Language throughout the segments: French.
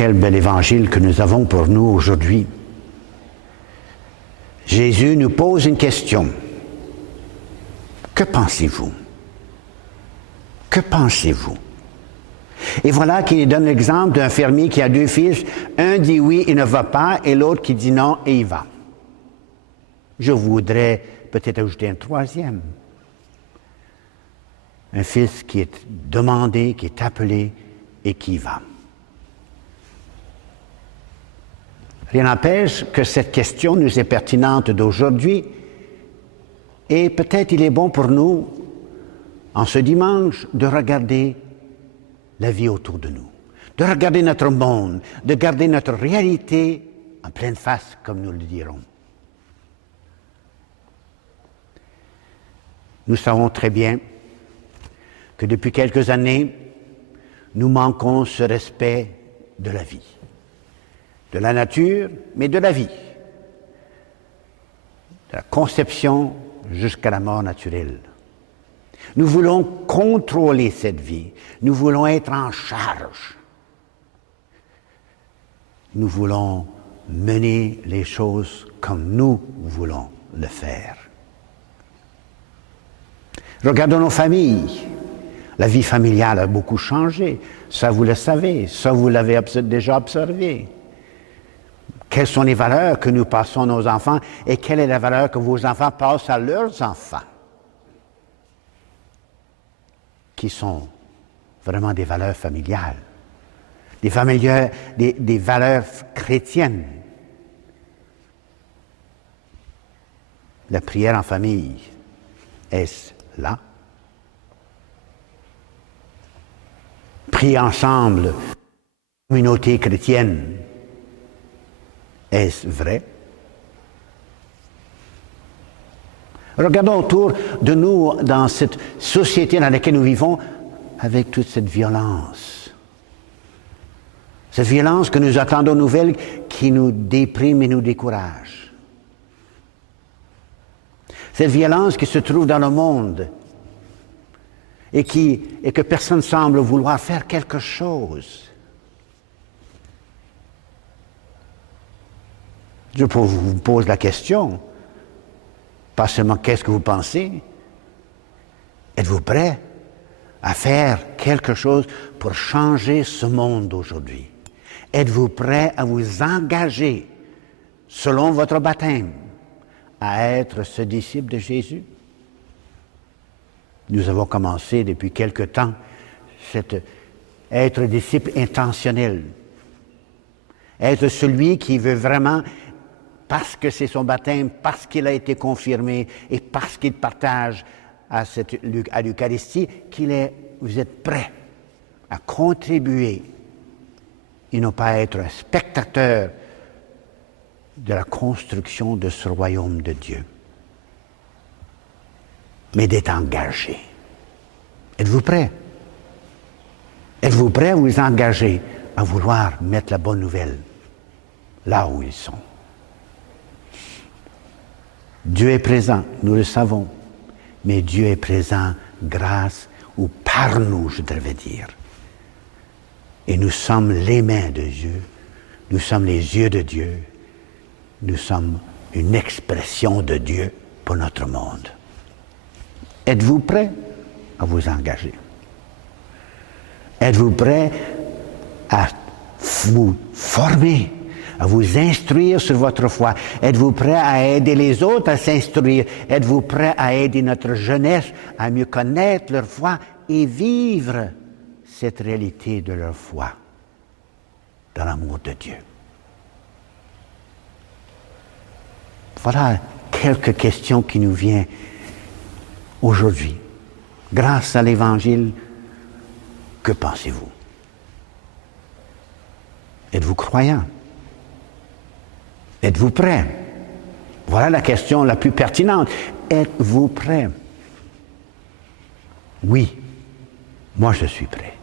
quel bel évangile que nous avons pour nous aujourd'hui. Jésus nous pose une question. Que pensez-vous? Que pensez-vous? Et voilà qu'il donne l'exemple d'un fermier qui a deux fils. Un dit oui et ne va pas, et l'autre qui dit non et il va. Je voudrais peut-être ajouter un troisième. Un fils qui est demandé, qui est appelé et qui va. Rien n'empêche que cette question nous est pertinente d'aujourd'hui et peut-être il est bon pour nous, en ce dimanche, de regarder la vie autour de nous, de regarder notre monde, de garder notre réalité en pleine face, comme nous le dirons. Nous savons très bien que depuis quelques années, nous manquons ce respect de la vie, de la nature, mais de la vie, de la conception jusqu'à la mort naturelle. Nous voulons contrôler cette vie, nous voulons être en charge, nous voulons mener les choses comme nous voulons le faire. Regardons nos familles. La vie familiale a beaucoup changé. Ça, vous le savez. Ça, vous l'avez déjà observé. Quelles sont les valeurs que nous passons à nos enfants et quelle est la valeur que vos enfants passent à leurs enfants? Qui sont vraiment des valeurs familiales, des valeurs chrétiennes. La prière en famille, est-ce là? Prier ensemble, communauté chrétienne, est-ce vrai? Regardons autour de nous dans cette société dans laquelle nous vivons avec toute cette violence. Cette violence que nous attendons nouvelle qui nous déprime et nous décourage. Cette violence qui se trouve dans le monde et que personne ne semble vouloir faire quelque chose. Je vous pose la question, pas seulement qu'est-ce que vous pensez, êtes-vous prêt à faire quelque chose pour changer ce monde aujourd'hui? Êtes-vous prêt à vous engager, selon votre baptême, à être ce disciple de Jésus? Nous avons commencé depuis quelque temps être disciple intentionnel. Être celui qui veut vraiment, parce que c'est son baptême, parce qu'il a été confirmé et parce qu'il partage à l'Eucharistie, vous êtes prêt à contribuer et non pas être un spectateur de la construction de ce royaume de Dieu, mais d'être engagé. Êtes-vous prêt? Êtes-vous prêt à vous engager à vouloir mettre la bonne nouvelle là où ils sont? Dieu est présent, nous le savons, mais Dieu est présent grâce ou par nous, je devrais dire. Et nous sommes les mains de Dieu, nous sommes les yeux de Dieu, nous sommes une expression de Dieu pour notre monde. Êtes-vous prêt à vous engager? Êtes-vous prêt à vous former, à vous instruire sur votre foi? Êtes-vous prêt à aider les autres à s'instruire? Êtes-vous prêt à aider notre jeunesse à mieux connaître leur foi et vivre cette réalité de leur foi dans l'amour de Dieu? Voilà quelques questions qui nous viennent aujourd'hui. Grâce à l'Évangile, que pensez-vous? Êtes-vous croyant? Êtes-vous prêt? Voilà la question la plus pertinente. Êtes-vous prêt? Oui, moi je suis prêt.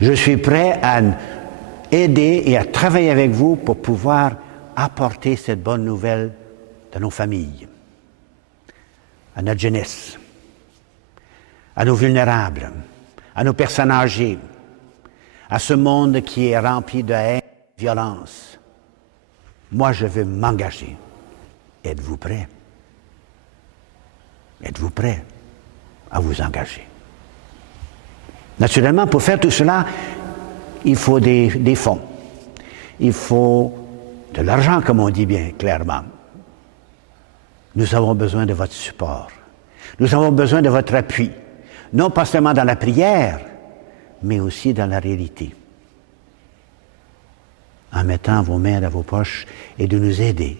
Je suis prêt à aider et à travailler avec vous pour pouvoir apporter cette bonne nouvelle à nos familles, à notre jeunesse, à nos vulnérables, à nos personnes âgées, à ce monde qui est rempli de haine, violence. Moi, je veux m'engager. Êtes-vous prêt? Êtes-vous prêt à vous engager? Naturellement, pour faire tout cela, il faut des fonds. Il faut de l'argent, comme on dit bien clairement. Nous avons besoin de votre support. Nous avons besoin de votre appui. Non pas seulement dans la prière, mais aussi dans la réalité. En mettant vos mains dans vos poches et de nous aider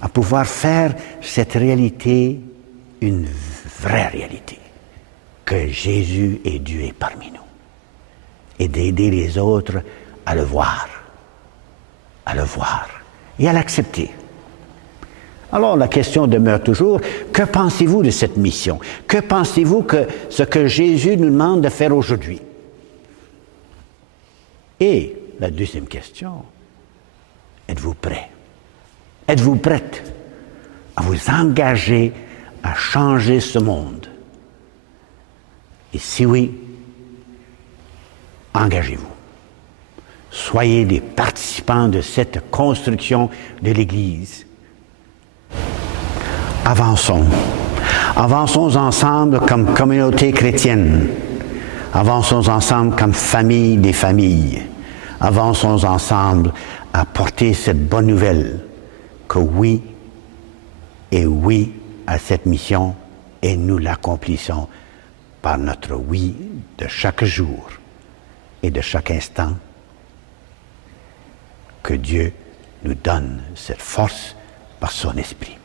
à pouvoir faire cette réalité une vraie réalité. Que Jésus et Dieu est parmi nous. Et d'aider les autres à le voir et à l'accepter. Alors la question demeure toujours, que pensez-vous de cette mission? Que pensez-vous que ce que Jésus nous demande de faire aujourd'hui? Et la deuxième question, êtes-vous prêt? Êtes-vous prête à vous engager à changer ce monde? Et si oui, engagez-vous. Soyez des participants de cette construction de l'Église. Avançons. Avançons ensemble comme communauté chrétienne. Avançons ensemble comme famille des familles. Avançons ensemble à porter cette bonne nouvelle que oui et oui à cette mission et nous l'accomplissons par notre oui de chaque jour et de chaque instant. Que Dieu nous donne cette force par son esprit.